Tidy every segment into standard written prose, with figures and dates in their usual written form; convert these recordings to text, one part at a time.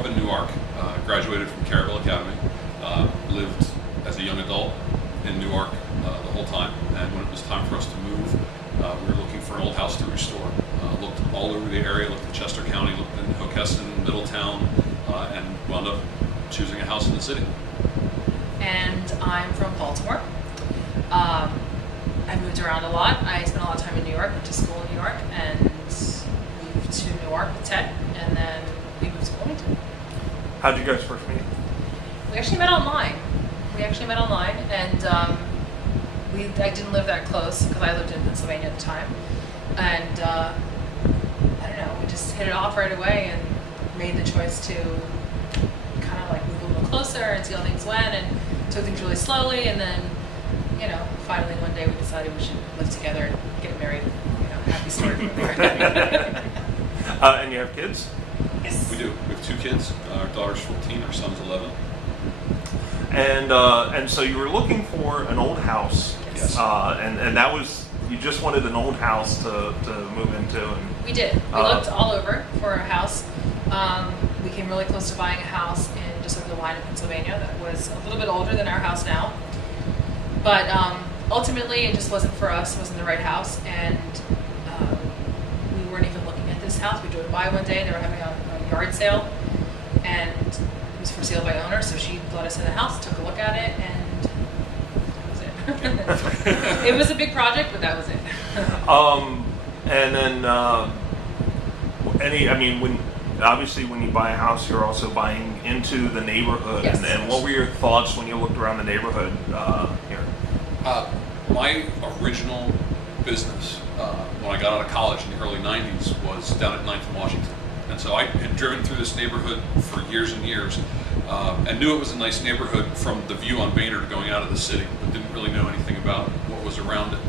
up in Newark, graduated from Caravel Academy, lived as a young adult in Newark the whole time, and when it was time for us to move, we were looking for an old house to restore. Looked all over the area, looked at Chester County, looked in Hockessin, Middletown, and wound up choosing a house in the city. And I'm from Baltimore. I moved around a lot. I spent a lot of time in New York, went to school in New York, and moved to Newark with Ted, and then we moved to Wilmington. How'd you guys first meet? We actually met online. And I didn't live that close because I lived in Pennsylvania at the time. And I don't know, we just hit it off right away and made the choice to kind of like move a little closer and see how things went, and took things really slowly, and then, you know, finally one day we decided we should live together and get married. You know, happy story from there. And you have kids? Yes. We do. We have 2 kids. Our daughter's 14, our son's 11. And so you were looking for an old house. Yes. And that was, you just wanted an old house to move into. And We did. We looked all over for a house. We came really close to buying a house in just over the line in Pennsylvania that was a little bit older than our house now. But ultimately, it just wasn't for us. It wasn't the right house. And we weren't even looking at this house. We drove by one day. They were having a yard sale. And it was for sale by owner. So she let us in the house, took a look at it, and that was it. It was a big project, but that was it. And then when you buy a house, you're also buying into the neighborhood. Yes. And what were your thoughts when you looked around the neighborhood here? My original business, when I got out of college in the early 90s, was down at 9th and Washington. And so I had driven through this neighborhood for years and years, and knew it was a nice neighborhood from the view on Baynard going out of the city, but didn't really know anything about what was around it.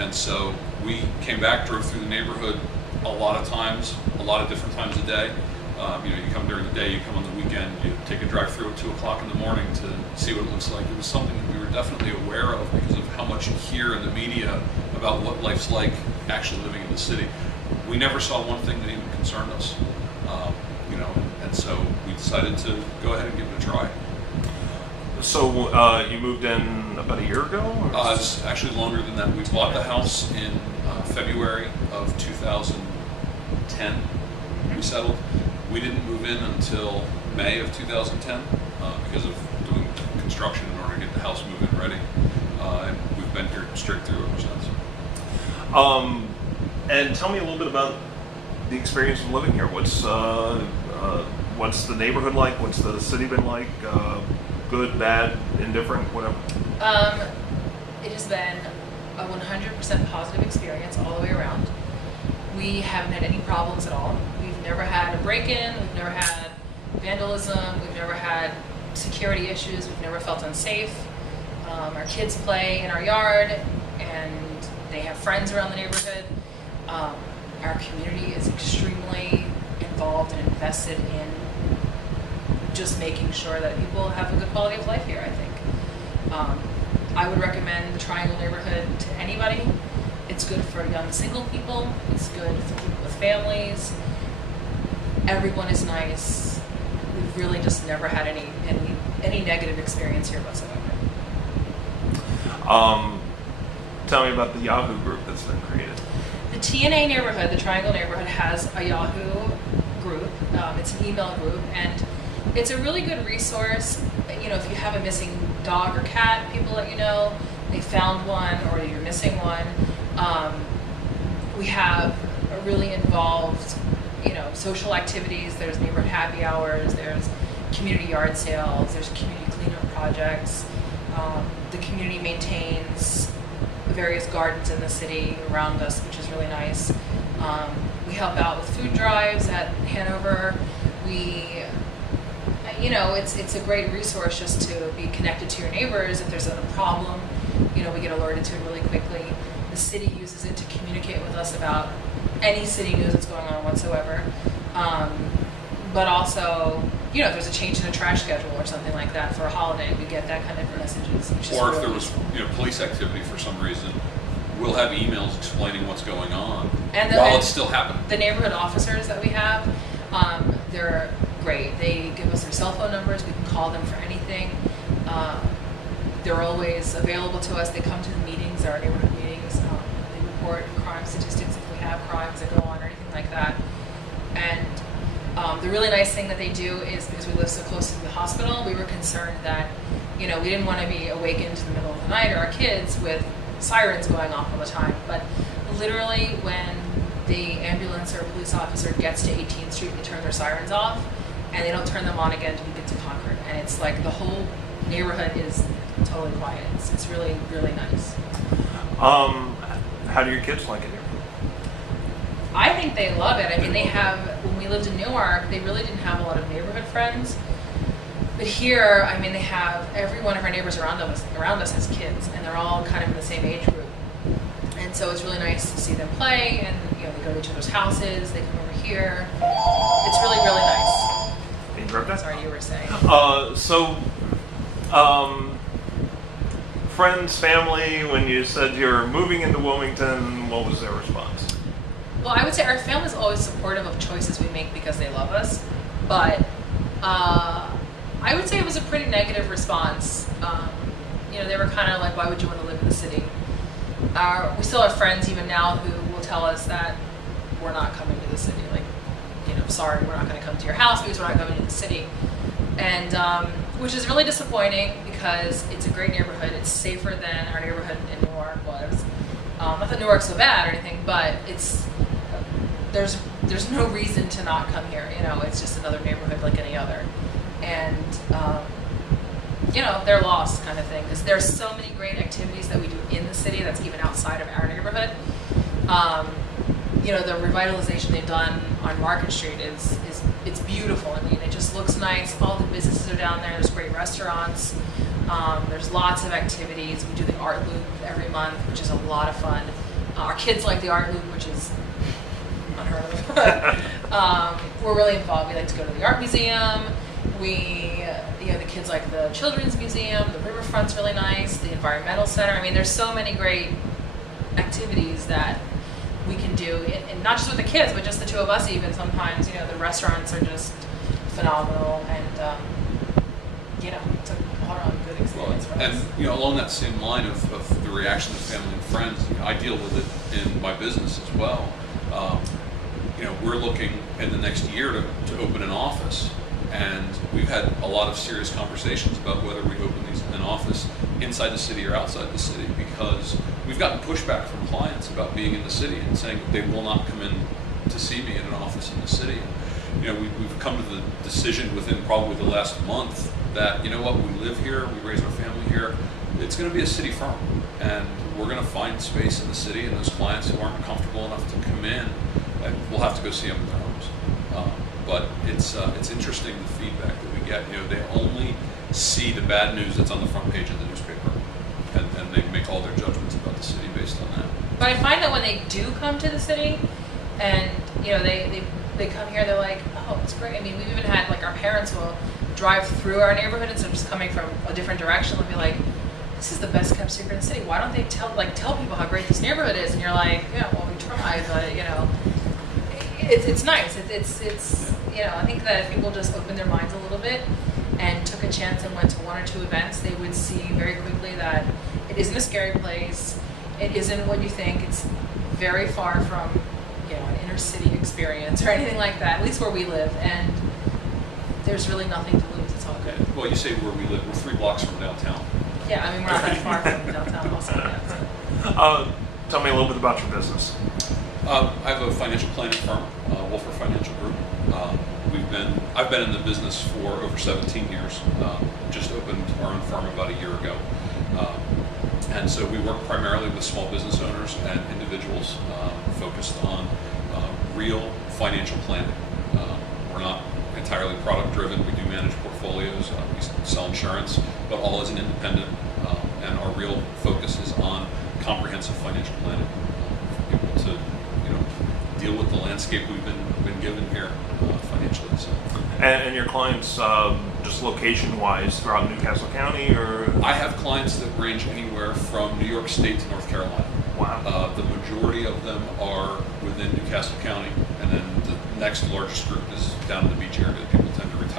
And so we came back, drove through the neighborhood a lot of times, a lot of different times a day. You come during the day, you come on the weekend, you take a drive through at 2 o'clock in the morning to see what it looks like. It was something that we were definitely aware of because of how much you hear in the media about what life's like actually living in the city. We never saw one thing that even concerned us, and so we decided to go ahead and give it a try. So you moved in about a year ago? It's actually longer than that. We bought the house in February of 2010. We settled. We didn't move in until May of 2010 because of doing construction in order to get the house moving ready. And we've been here straight through ever since. And tell me a little bit about the experience of living here. What's the neighborhood like? What's the city been like? Good, bad, indifferent, whatever? It has been a 100% positive experience all the way around. We haven't had any problems at all. We've never had a break-in, we've never had vandalism, we've never had security issues, we've never felt unsafe. Our kids play in our yard and they have friends around the neighborhood. Our community is extremely involved and invested in just making sure that people have a good quality of life here, I think. I would recommend the Triangle neighborhood to anybody. It's good for young single people. It's good for people with families. Everyone is nice. We've really just never had any negative experience here whatsoever. Tell me about the Yahoo group that's been created. The TNA neighborhood, the Triangle neighborhood, has a Yahoo group. It's an email group, and it's a really good resource. If you have a missing dog or cat, people let you know they found one or you're missing one. We have a really involved, social activities. There's neighborhood happy hours. There's community yard sales. There's community cleanup projects. The community maintains various gardens in the city around us, which is really nice. We help out with food drives at Hanover. It's a great resource just to be connected to your neighbors. If there's a problem, we get alerted to it really quickly. The city uses it to communicate with us about any city news that's going on whatsoever. But also, if there's a change in a trash schedule or something like that for a holiday, we get that kind of messages. Which is Or if really there was police activity for some reason, we'll have emails explaining what's going on while it's still happening. The neighborhood officers that we have, they're great. They give us their cell phone numbers. We can call them for anything. They're always available to us. They come to the meetings, our neighborhood meetings. They report crime statistics if we have crimes that go on or anything like that. And the really nice thing that they do is, because we live so close to the hospital, we were concerned that, we didn't want to be awakened in the middle of the night, or our kids, with sirens going off all the time. But literally, when the ambulance or police officer gets to 18th Street, they turn their sirens off, and they don't turn them on again until we get to Concord. And it's like the whole neighborhood is totally quiet. It's really, really nice. How do your kids like it here? I think they love it. I mean, when we lived in Newark, they really didn't have a lot of neighborhood friends. But here, I mean, they have, every one of our neighbors around us has kids, and they're all kind of in the same age group. And so it's really nice to see them play, and they go to each other's houses, they come over here. It's really, really nice. Can you interrupt that? Sorry, you were saying. Friends, family, when you said you're moving into Wilmington, what was their response? Well, I would say our family's always supportive of choices we make because they love us, but I would say it was a pretty negative response. They were kind of like, why would you want to live in the city? We still have friends even now who will tell us that we're not coming to the city. Like, sorry, we're not going to come to your house because we're not coming to the city. And which is really disappointing because it's a great neighborhood. It's safer than our neighborhood in Newark was. Not that Newark's so bad or anything, but there's no reason to not come here. It's just another neighborhood like any other. And they're lost kind of thing, because there's so many great activities that we do in the city that's even outside of our neighborhood. The revitalization they've done on Market Street it's beautiful. I mean, it just looks nice. All the businesses are down there. There's great restaurants. There's lots of activities. We do the art loop every month, which is a lot of fun. Our kids like the art loop, which is unheard of. We're really involved. We like to go to the art museum. The kids like the children's museum. The riverfront's really nice. The environmental center. I mean, there's so many great activities that we can do, and not just with the kids, but just the two of us. Even sometimes, the restaurants are just phenomenal, and it's a all-around good experience for us. And along that same line of the reaction of family and friends, I deal with it in my business as well. We're looking in the next year to open an office. And we've had a lot of serious conversations about whether we open an office inside the city or outside the city, because we've gotten pushback from clients about being in the city and saying they will not come in to see me in an office in the city. We've come to the decision within probably the last month that, we live here, we raise our family here, it's going to be a city firm, and we're going to find space in the city, and those clients who aren't comfortable enough to come in, we'll have to go see them in their homes. But it's interesting, the feedback that we get. They only see the bad news that's on the front page of the newspaper, and they make all their judgments about the city based on that. But I find that when they do come to the city, and they come here, they're like, oh, it's great. I mean, we've even had, like, our parents will drive through our neighborhood instead of just coming from a different direction. They'll be like, this is the best kept secret in the city. Why don't they tell people how great this neighborhood is? And you're like, yeah, well, we try, but it's nice. It's I think that if people just opened their minds a little bit and took a chance and went to one or two events, they would see very quickly that it isn't a scary place. It isn't what you think. It's very far from an inner city experience or anything like that, at least where we live. And there's really nothing to lose. It's all good. Okay. Well, you say where we live. We're 3 blocks from downtown. Yeah, I mean, we're not that far from downtown also. Yeah, so. Tell me a little bit about your business. I have a financial planning firm, Wolfer Financial Group. I've been in the business for over 17 years. Just opened our own firm about a year ago. And so we work primarily with small business owners and individuals focused on real financial planning. We're not entirely product driven. We do manage portfolios. We sell insurance, but all as an independent. And our real focus is on comprehensive financial planning for people to deal with the landscape we've been given here financially. So. And your clients, just location-wise, throughout Newcastle County, or? I have clients that range anywhere from New York State to North Carolina. Wow. The majority of them are within Newcastle County, and then the next largest group is down in the beach area that people tend to reach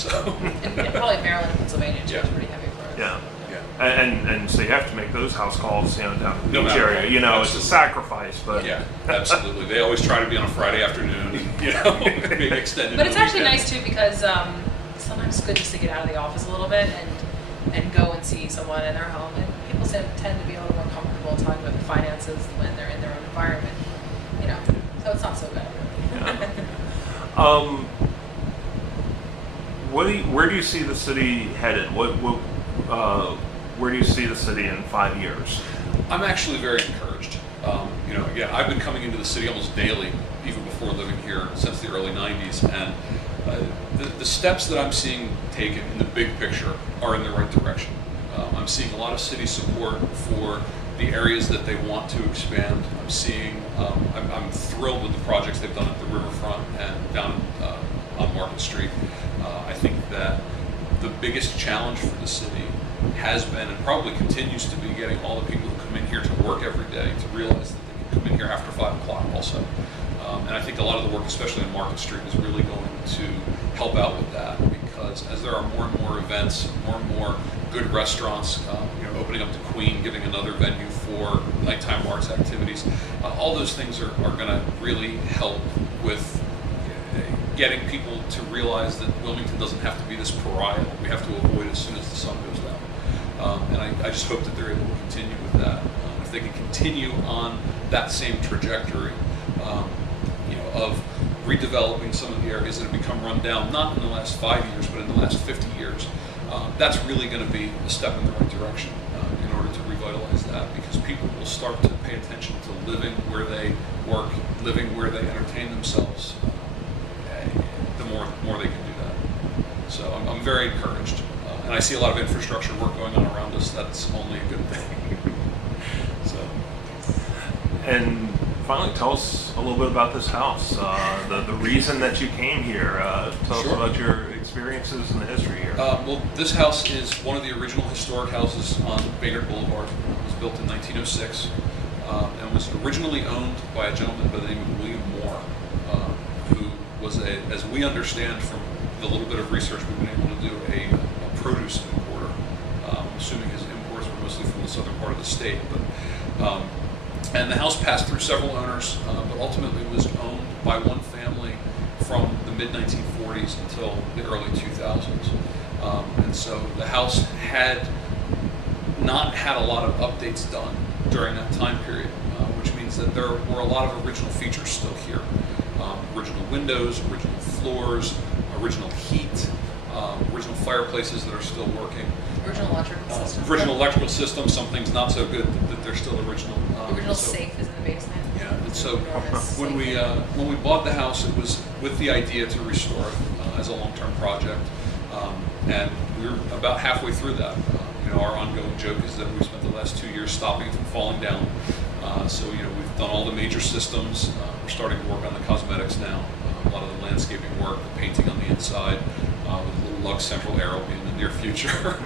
there. So And probably Maryland and Pennsylvania too Yeah. is pretty heavy for us. Yeah. yeah, And so you have to make those house calls, down to the No beach matter area. what. It's a Absolutely. sacrifice, but yeah, absolutely. They always try to be on a Friday afternoon, maybe extended. But it's to the actually weekend. nice too because sometimes it's good just to get out of the office a little bit and go and see someone in their home. And people tend to be a little more comfortable talking about the finances when they're in their own environment, So it's not so bad. Yeah. Where do you see the city headed? Where do you see the city in 5 years? I'm actually very encouraged. Again, I've been coming into the city almost daily, even before living here, since the early 90s, and the steps that I'm seeing taken in the big picture are in the right direction. I'm seeing a lot of city support for the areas that they want to expand. I'm thrilled with the projects they've done at the riverfront and down on Market Street. I think that the biggest challenge for the city has been and probably continues to be getting all the people who come in here to work every day to realize that they can come in here after 5 o'clock also. And I think a lot of the work, especially on Market Street, is really going to help out with that, because as there are more and more events, more and more good restaurants, opening up the Queen, giving another venue for nighttime arts activities, all those things are going to really help with getting people to realize that Wilmington doesn't have to be this pariah that we have to avoid as soon as the sun goes down. And I just hope that they're able to continue with that. If they can continue on that same trajectory, of redeveloping some of the areas that have become run down, not in the last 5 years, but in the last 50 years, that's really going to be a step in the right direction in order to revitalize that, because people will start to pay attention to living where they work, living where they entertain themselves. The more they can do that. So I'm very encouraged. And I see a lot of infrastructure work going on around us. That's only a good thing. So. And finally, tell us a little bit about this house, the reason that you came here. Tell us Sure. about your experiences and the history here. Well, this house is one of the original historic houses on Baynard Boulevard. It was built in 1906 and was originally owned by a gentleman by the name of William Moore, who was, as we understand from the little bit of research we've been able to do, a produce importer. I'm assuming his imports were mostly from the southern part of the state. And the house passed through several owners, but ultimately was owned by one family from the mid-1940s until the early 2000s. And so the house had not had a lot of updates done during that time period, which means that there were a lot of original features still here. Original windows, original floors, original heat, original fireplaces that are still working. Original electrical system. Original electrical system, some things not so good that they're still original. Original So- safe is in the basement. Yeah, and so Enormous when we bought the house, it was with the idea to restore it as a long-term project, and we were about halfway through that. Our ongoing joke is that we spent the last 2 years stopping it from falling down. So we've done all the major systems. We're starting to work on the cosmetics now. A lot of the landscaping work, the painting on the inside, with a little Lux Central Aero being in the near future.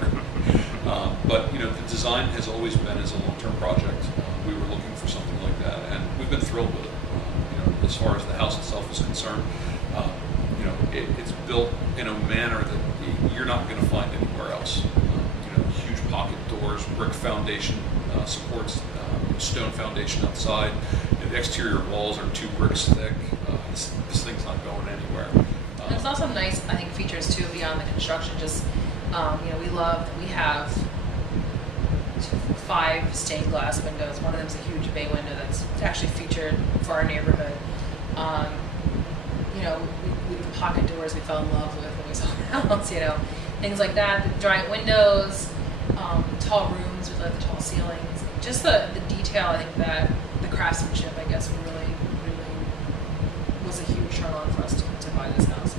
But the design has always been as a long-term project. We were looking for something like that, and we've been thrilled with it. As far as the house itself is concerned, it's built in a manner that you're not going to find anywhere else. Huge pocket doors, brick foundation supports, stone foundation outside. The exterior walls are 2 bricks thick. This thing's not going anywhere. And it's also nice, I think, features too beyond the construction. Just we love that we have 5 stained glass windows. One of them's a huge bay window that's actually featured for our neighborhood. With the pocket doors we fell in love with when we saw the house. Things like that. The giant windows, tall rooms with the tall ceilings. Just the detail. I think that the craftsmanship, I guess, really was a huge turn on for us to buy this house.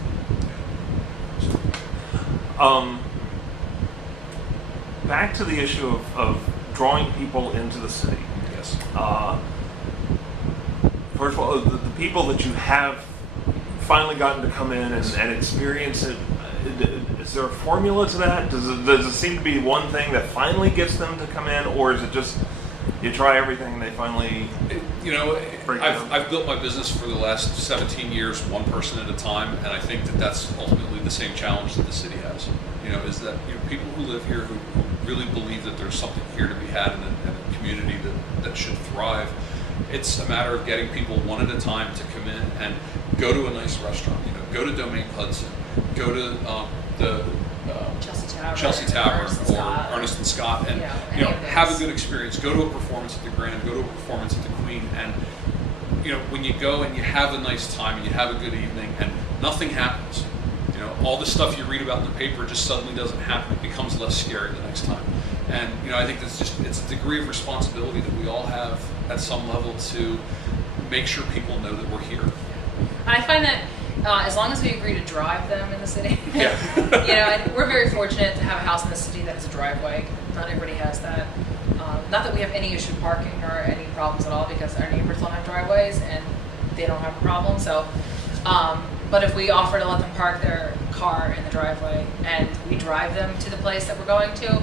Back to the issue of drawing people into the city. Yes. First of all, the people that you have finally gotten to come in and experience it, is there a formula to that? Does it seem to be one thing that finally gets them to come in, or is it just you try everything and they finally break down? I've built my business for the last 17 years, one person at a time, and I think that that's ultimately the same challenge that the city has. You know, is that people who live here who really believe that there's something here to be had in a community that should thrive. It's a matter of getting people one at a time to come in and go to a nice restaurant. You know, go to Domaine Hudson, go to the Chelsea Tower, or Scott. Ernest and Scott, and Any of have a those. good experience. Go to a performance at the Grand, go to a performance at the Queen, and when you go and you have a nice time and you have a good evening and nothing happens, all the stuff you read about in the paper just suddenly doesn't happen. It becomes less scary the next time. And I think it's a degree of responsibility that we all have at some level to make sure people know that we're here. And I find that as long as we agree to drive them in the city, Yeah. and we're very fortunate to have a house in the city that has a driveway. Not everybody has that. Not that we have any issue parking or any problems at all, because our neighbors don't have driveways and they don't have a problem. So, but if we offer to let them park their car in the driveway and we drive them to the place that we're going to,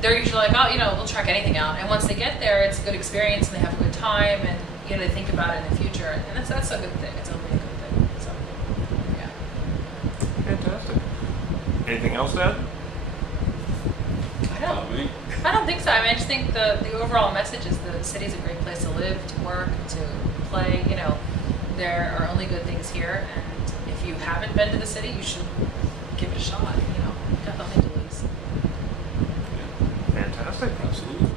they're usually like, oh, we'll check anything out. And once they get there, it's a good experience and they have a good time, and they think about it in the future. And that's a good thing. It's a really good thing. So, yeah. Fantastic. Anything else, Dad? I don't think so. I just think the overall message is the city's a great place to live, to work, to play. There are only good things here, and if you haven't been to the city, you should give it a shot. You've got nothing to lose. Fantastic. Absolutely.